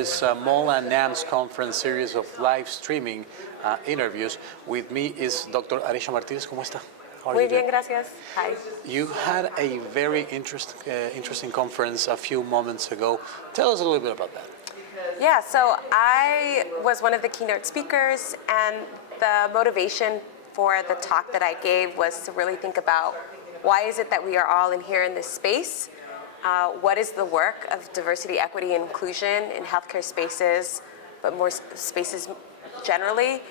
this MOLA NAMS conference series of live streaming interviews. With me is Dr. Aresha Martinez. ¿Cómo está? Muy bien, gracias. Hi. You had a very interesting conference a few moments ago. Tell us a little bit about that. Yeah, so I was one of the keynote speakers, and the motivation for the talk that I gave was to really think about why is it that we are all in here in this space? What is the work of diversity, equity, and inclusion in healthcare spaces, but more spaces generally?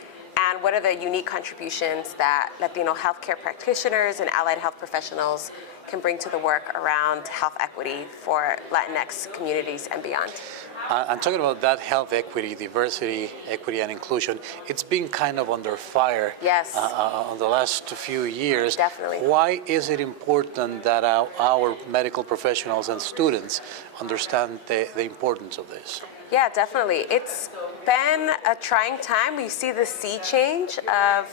And what are the unique contributions that Latino healthcare practitioners and allied health professionals can bring to the work around health equity for Latinx communities and beyond? I'm talking about that health equity, diversity, equity, and inclusion. It's been kind of under fire. Yes. On the last few years. Definitely. Why is it important that our medical professionals and students understand the importance of this? Yeah, definitely. It's been a trying time. We see the sea change of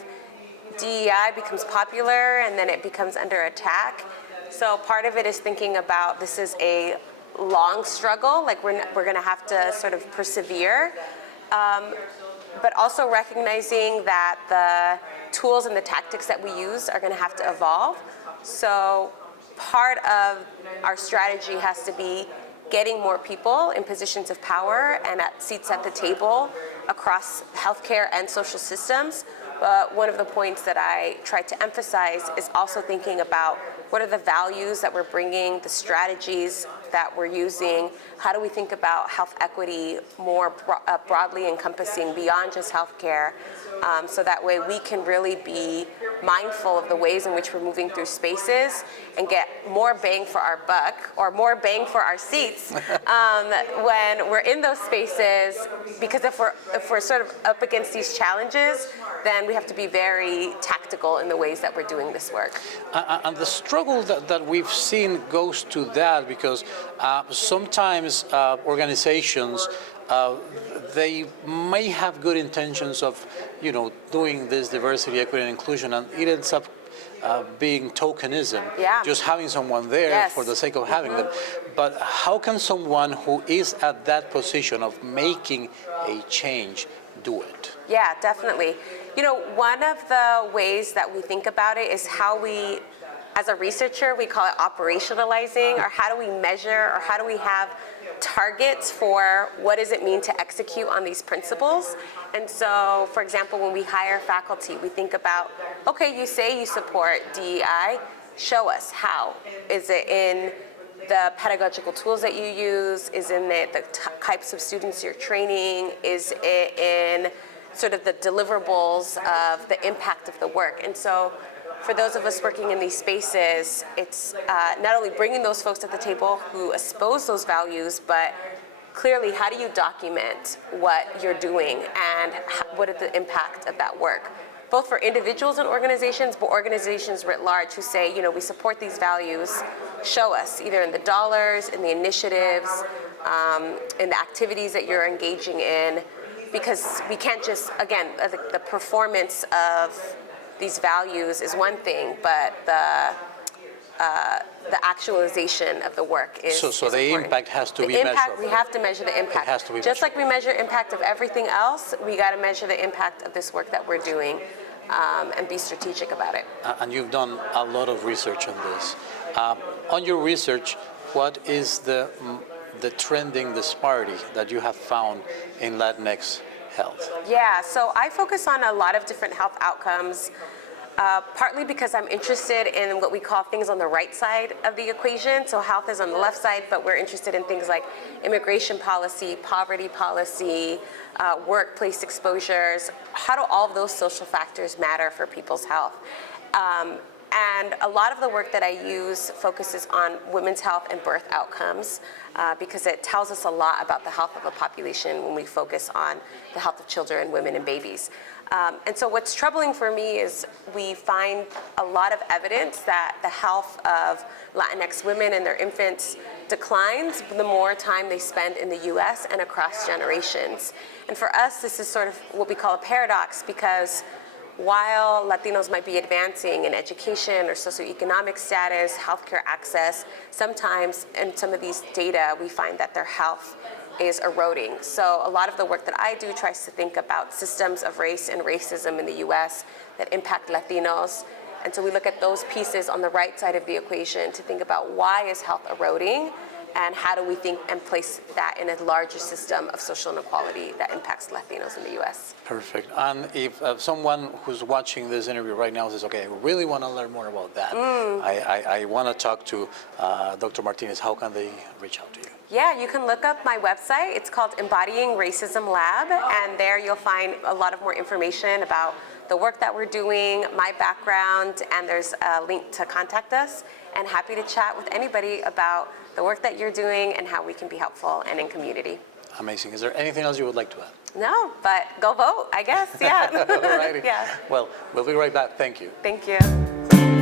DEI becomes popular and then it becomes under attack. So part of it is thinking about this is a long struggle, like we're going to have to sort of persevere, but also recognizing that the tools and the tactics that we use are going to have to evolve. So part of our strategy has to be getting more people in positions of power and at seats at the table across healthcare and social systems. But one of the points that I tried to emphasize is also thinking about what are the values that we're bringing, the strategies that we're using, how do we think about health equity more broadly encompassing beyond just healthcare, so that way we can really be mindful of the ways in which we're moving through spaces and get more bang for our buck or more bang for our seats when we're in those spaces, because if we're sort of up against these challenges, then we have to be very tactical in the ways that we're doing this work. And the struggle that we've seen goes to that because sometimes organizations, they may have good intentions of, doing this diversity, equity, and inclusion, and it ends up being tokenism, just having someone there for the sake of having them. But how can someone who is at that position of making a change do it? Yeah, definitely. One of the ways that we think about it is how we, as a researcher, we call it operationalizing, or how do we measure, or how do we have targets for what does it mean to execute on these principles. And so, for example, when we hire faculty, we think about, okay, you say you support DEI, show us how. Is it in the pedagogical tools that you use? Is it in the types of students you're training? Is it in sort of the deliverables of the impact of the work? And so for those of us working in these spaces, it's not only bringing those folks at the table who espouse those values, but clearly how do you document what you're doing and what is the impact of that work? Both for individuals and organizations, but organizations writ large who say, we support these values, show us, either in the dollars, in the initiatives, in the activities that you're engaging in, because we can't just, again, the performance of these values is one thing, but the actualization of the work is So the important. impact has to be measured. We have to measure the impact. It has to be just measured. like we measure impact of everything else, we got to measure the impact of this work that we're doing and be strategic about it. And you've done a lot of research on this. On your research, what is the trending disparity that you have found in Latinx health? Yeah, so I focus on a lot of different health outcomes, partly because I'm interested in what we call things on the right side of the equation. So health is on the left side, but we're interested in things like immigration policy, poverty policy, workplace exposures. How do all of those social factors matter for people's health? And a lot of the work that I use focuses on women's health and birth outcomes because it tells us a lot about the health of a population when we focus on the health of children, women, and babies. And so what's troubling for me is we find a lot of evidence that the health of Latinx women and their infants declines the more time they spend in the US and across generations. And for us, this is sort of what we call a paradox, because while Latinos might be advancing in education or socioeconomic status, healthcare access, sometimes in some of these data, we find that their health is eroding. So a lot of the work that I do tries to think about systems of race and racism in the US that impact Latinos. And so we look at those pieces on the right side of the equation to think about why is health eroding and how do we think and place that in a larger system of social inequality that impacts Latinos in the US. Perfect. And if someone who's watching this interview right now says, okay, I really want to learn more about that, I want to talk to Dr. Martinez, how can they reach out to you? Yeah, you can look up my website. It's called Embodying Racism Lab, and there you'll find a lot of more information about the work that we're doing, my background, and there's a link to contact us. And happy to chat with anybody about the work that you're doing and how we can be helpful and in community. Amazing. Is there anything else you would like to add? No, but go vote, I guess, yeah. All righty. Yeah. Well, we'll be right back. Thank you. Thank you.